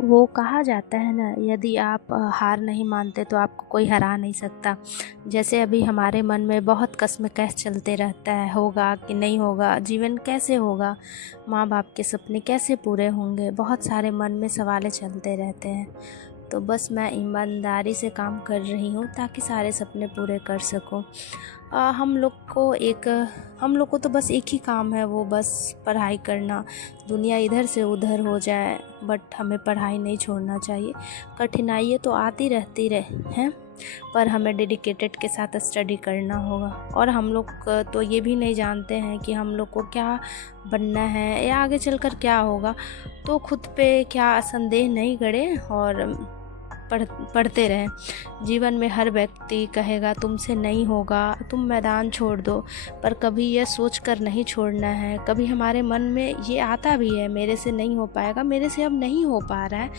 वो कहा जाता है ना, यदि आप हार नहीं मानते तो आपको कोई हरा नहीं सकता। जैसे अभी हमारे मन में बहुत कश्मकश चलते रहता है, होगा कि नहीं होगा, जीवन कैसे होगा, माँ बाप के सपने कैसे पूरे होंगे, बहुत सारे मन में सवालें चलते रहते हैं। तो बस मैं ईमानदारी से काम कर रही हूँ ताकि सारे सपने पूरे कर सकूँ। हम लोग को तो बस एक ही काम है, वो बस पढ़ाई करना। दुनिया इधर से उधर हो जाए, बट हमें पढ़ाई नहीं छोड़ना चाहिए। कठिनाइयाँ तो आती रहती हैं, पर हमें डेडिकेटेड के साथ स्टडी करना होगा। और हम लोग तो ये भी नहीं जानते हैं कि हम लोग को क्या बनना है या आगे चलकर क्या होगा। तो खुद पे क्या संदेह नहीं करें और पढ़ते रहें। जीवन में हर व्यक्ति कहेगा तुमसे नहीं होगा, तुम मैदान छोड़ दो, पर कभी यह सोच कर नहीं छोड़ना है। कभी हमारे मन में ये आता भी है, मेरे से नहीं हो पाएगा, मेरे से अब नहीं हो पा रहा है,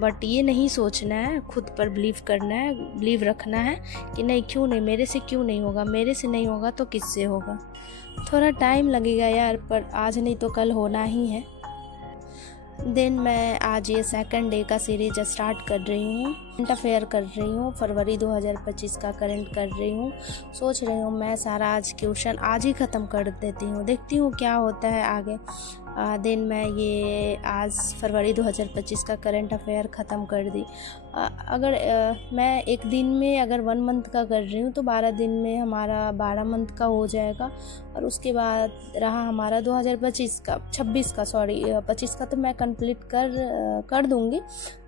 बट ये नहीं सोचना है, खुद पर बिलीव करना है, बिलीव रखना है कि नहीं, क्यों नहीं, मेरे से क्यों नहीं होगा, मेरे से नहीं होगा तो किससे होगा। थोड़ा टाइम लगेगा यार, पर आज नहीं तो कल होना ही है। देन मैं आज ये सेकंड डे का सीरीज स्टार्ट कर रही हूँ। करंट अफेयर कर रही हूँ, फरवरी 2025 का करंट कर रही हूँ। सोच रही हूँ मैं सारा आज क्वेश्चन आज ही ख़त्म कर देती हूँ, देखती हूँ क्या होता है आगे। देन मैं ये आज फरवरी 2025 का करंट अफेयर ख़त्म कर दी। अगर मैं एक दिन में अगर 1 मंथ का कर रही हूँ तो 12 दिन में हमारा 12 मंथ का हो जाएगा। और उसके बाद रहा हमारा 2025 का 26 का 25 का तो मैं कंप्लीट कर दूँगी।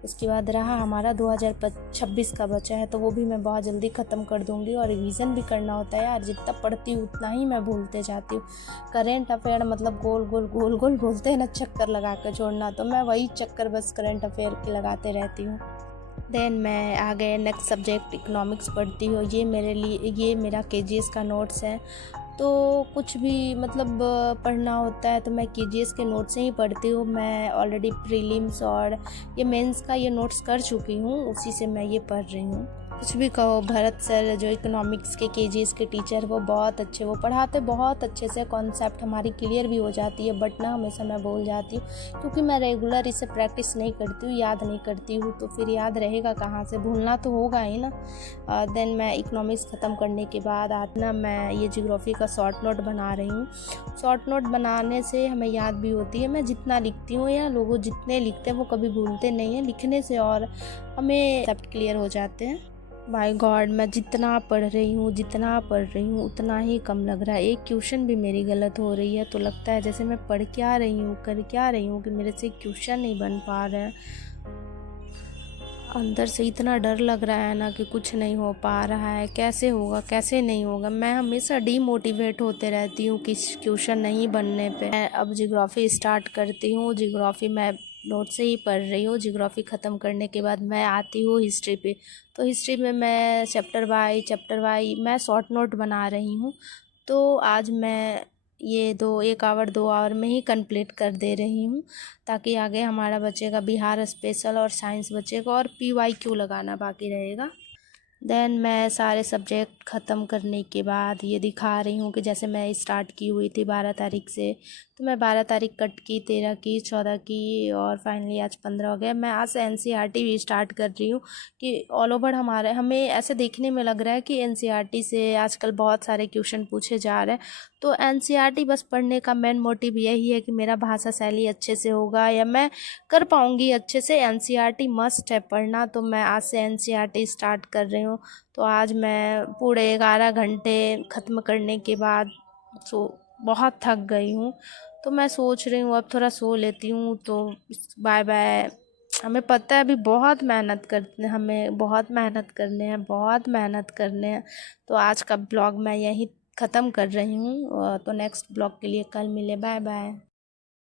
उसके बाद रहा हमारा 2026 का बचा है, तो वो भी मैं बहुत जल्दी ख़त्म कर दूँगी। और रिवीज़न भी करना होता है यार, जितना पढ़ती हूँ उतना ही मैं भूलते जाती हूँ। करेंट अफेयर मतलब गोल गोल गोल गोल बोलते हैं ना, चक्कर लगा कर छोड़ना, तो मैं वही चक्कर बस करंट अफेयर के लगाते रहती हूँ। देन मैं आगे नेक्स्ट सब्जेक्ट इकोनॉमिक्स पढ़ती हूँ। ये मेरा केजीएस का नोट्स है, तो कुछ भी मतलब पढ़ना होता है तो मैं केजीएस के नोट्स से ही पढ़ती हूँ। मैं ऑलरेडी प्रीलिम्स और ये मेंस का ये नोट्स कर चुकी हूँ, उसी से मैं ये पढ़ रही हूँ। कुछ भी कहो, भरत सर जो इकोनॉमिक्स के केजीएस के टीचर, वो बहुत अच्छे, वो पढ़ाते बहुत अच्छे से, कॉन्सेप्ट हमारी क्लियर भी हो जाती है। बट ना हमेशा मैं भूल जाती हूँ, क्योंकि मैं रेगुलर इसे प्रैक्टिस नहीं करती हूँ, याद नहीं करती हूँ, तो फिर याद रहेगा कहाँ से, भूलना तो होगा ही ना। देन मैं इकोनॉमिक्स ख़त्म करने के बाद आज ना मैं ये ज्योग्राफी का शॉर्ट नोट बना रही हूँ। शॉर्ट नोट बनाने से हमें याद भी होती है। मैं जितना लिखती हूँ या लोग जितने लिखते हैं वो कभी भूलते नहीं हैं लिखने से, और हमें सब क्लियर हो जाते हैं। बाय गॉड, मैं जितना पढ़ रही हूँ उतना ही कम लग रहा है। एक क्वेश्चन भी मेरी गलत हो रही है तो लगता है जैसे मैं पढ़ क्या रही हूँ, कर क्या रही हूँ, कि मेरे से क्वेश्चन नहीं बन पा रहा है। अंदर से इतना डर लग रहा है ना कि कुछ नहीं हो पा रहा है, कैसे होगा कैसे नहीं होगा। मैं हमेशा डीमोटिवेट होते रहती हूँ कि क्वेश्चन नहीं बनने पे। मैं अब ज्योग्राफी स्टार्ट करती हूँ। ज्योग्राफी मैं नोट से ही पढ़ रही हूँ। ज्योग्राफी ख़त्म करने के बाद मैं आती हूँ हिस्ट्री पे। तो हिस्ट्री में मैं चैप्टर बाई मैं शॉर्ट नोट बना रही हूँ। तो आज मैं ये 1 आवर 2 आवर में ही कंप्लीट कर दे रही हूँ, ताकि आगे हमारा बचेगा बिहार स्पेशल और साइंस बचेगा और PYQ लगाना बाकी रहेगा। देन मैं सारे सब्जेक्ट ख़त्म करने के बाद ये दिखा रही हूँ कि जैसे मैं स्टार्ट की हुई थी 12 तारीख से, तो मैं 12 तारीख कट की, 13 की, 14 की, और फाइनली आज 15 हो गया। मैं आज से NCERT भी स्टार्ट कर रही हूँ कि ऑल ओवर हमें ऐसे देखने में लग रहा है कि NCERT से आजकल बहुत सारे क्वेश्चन पूछे जा रहे हैं। तो NCERT बस पढ़ने का मेन मोटिव यही है कि मेरा भाषा शैली अच्छे से होगा या मैं कर पाऊँगी अच्छे से। NCERT मस्ट है पढ़ना, तो मैं आज से NCERT स्टार्ट कर रही हूँ। तो आज मैं पूरे 11 घंटे ख़त्म करने के बाद बहुत थक गई हूँ, तो मैं सोच रही हूँ अब थोड़ा सो लेती हूँ। तो बाय बाय। हमें पता है अभी हमें बहुत मेहनत करने हैं। तो आज का ब्लॉग मैं यहीं ख़त्म कर रही हूँ, तो नेक्स्ट ब्लॉग के लिए कल मिले। Bye bye.